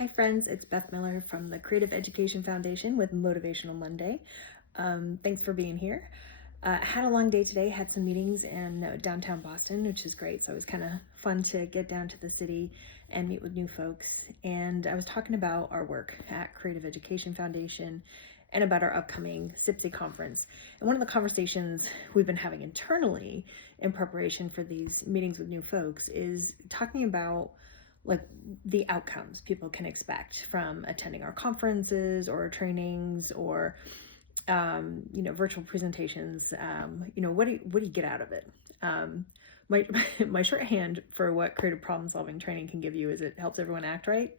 Hi friends, it's Beth Miller from the Creative Education Foundation with Motivational Monday. Thanks for being here. Had a long day today, had some meetings in downtown Boston, which is great. So it was kind of fun to get down to the city and meet with new folks. And I was talking about our work at Creative Education Foundation and about our upcoming CPSI conference. And one of the conversations we've been having internally in preparation for these meetings with new folks is talking about like the outcomes people can expect from attending our conferences or trainings or virtual presentations. What do you get out of it? My my shorthand for what creative problem solving training can give you is it helps everyone act right.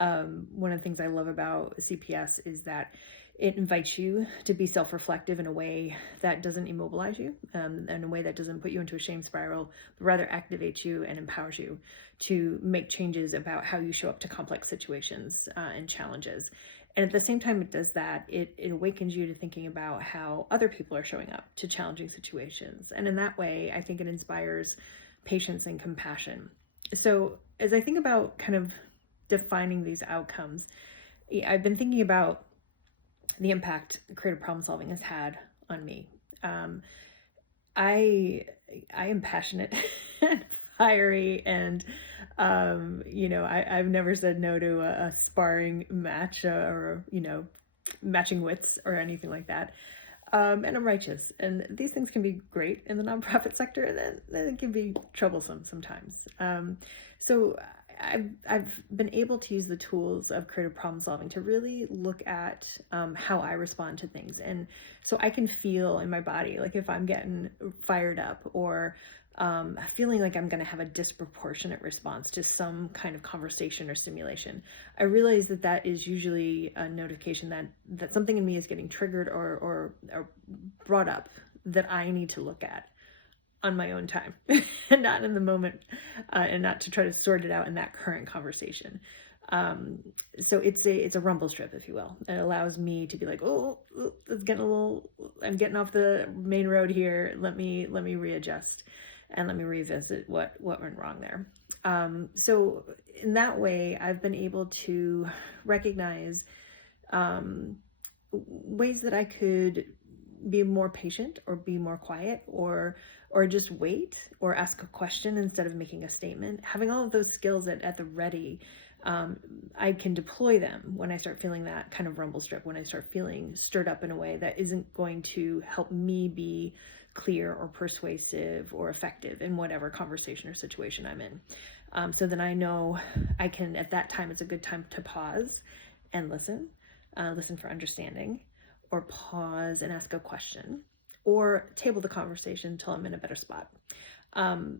One of the things I love about CPS is that it invites you to be self-reflective in a way that doesn't immobilize you, in a way that doesn't put you into a shame spiral, but rather activates you and empowers you to make changes about how you show up to complex situations and challenges. And at the same time it does that, it awakens you to thinking about how other people are showing up to challenging situations. And in that way, I think it inspires patience and compassion. So as I think about kind of defining these outcomes, I've been thinking about the impact creative problem solving has had on me. I am passionate and fiery, and I've never said no to a sparring match or matching wits or anything like that. And I'm righteous, and these things can be great in the nonprofit sector, and then it can be troublesome sometimes. So I've been able to use the tools of creative problem solving to really look at how I respond to things. And so I can feel in my body, like if I'm getting fired up or feeling like I'm going to have a disproportionate response to some kind of conversation or stimulation. I realize that that is usually a notification that something in me is getting triggered or brought up that I need to look at on my own time and not in the moment, and not to try to sort it out in that current conversation. So it's a rumble strip, if you will. It allows me to be like, it's getting I'm getting off the main road here. Let me readjust and let me revisit what went wrong there. So in that way, I've been able to recognize ways that I could be more patient or be more quiet or just wait or ask a question instead of making a statement. Having all of those skills at the ready, I can deploy them when I start feeling that kind of rumble strip, when I start feeling stirred up in a way that isn't going to help me be clear or persuasive or effective in whatever conversation or situation I'm in. So then I know I can, at that time, it's a good time to pause and listen for understanding, or pause and ask a question, or table the conversation until I'm in a better spot.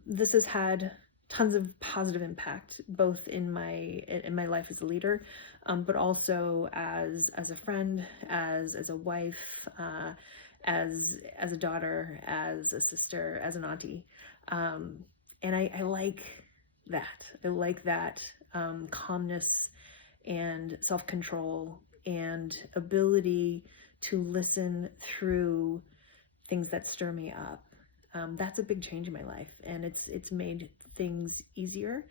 This has had tons of positive impact, both in my life as a leader, but also as a friend, as a wife, as a daughter, as a sister, as an auntie. And I like that. I like that calmness and self-control and ability to listen through things that stir me up. That's a big change in my life, and it's made things easier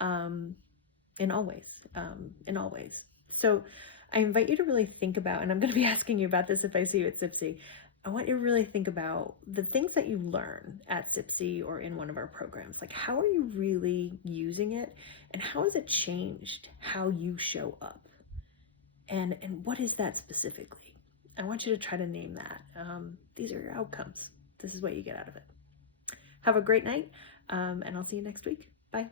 in all ways. So I invite you to really think about, and I'm going to be asking you about this if I see you at CPSI. I want you to really think about the things that you learn at CPSI or in one of our programs. Like, how are you really using it, and how has it changed how you show up? And what is that specifically? I want you to try to name that. These are your outcomes. This is what you get out of it. Have a great night, and I'll see you next week. Bye.